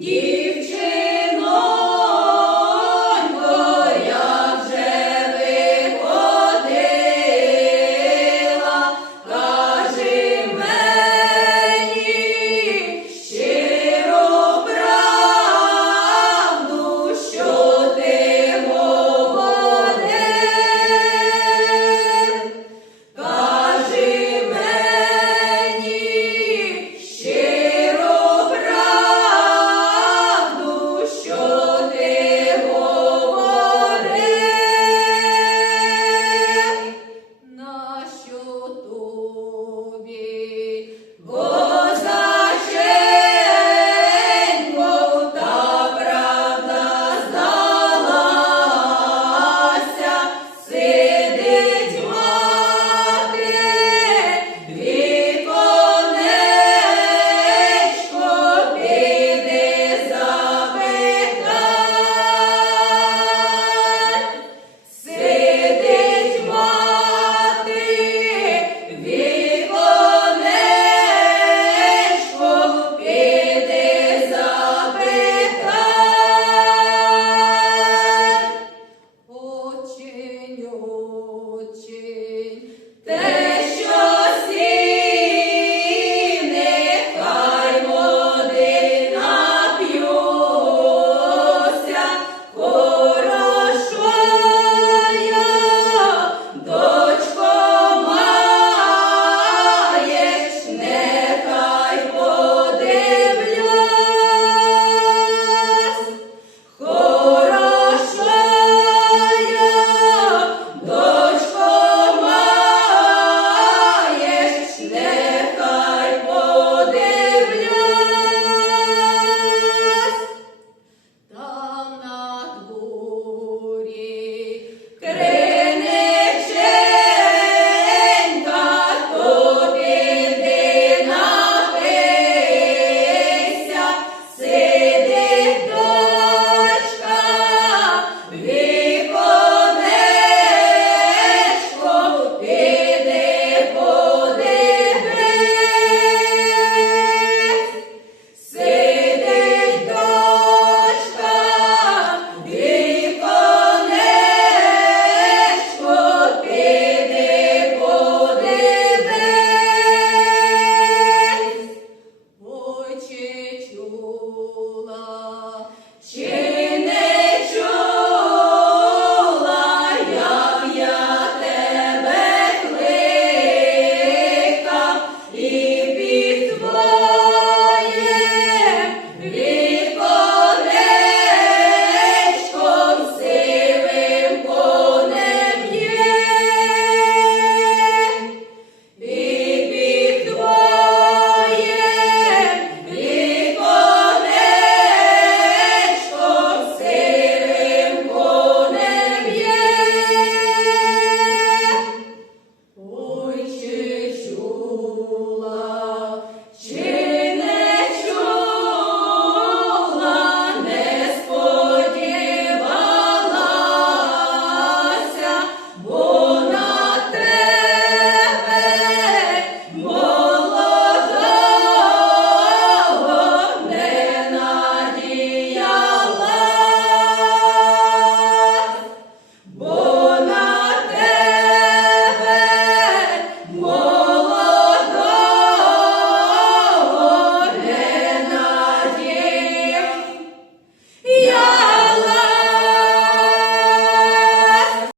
Дівчинонько, Cheers!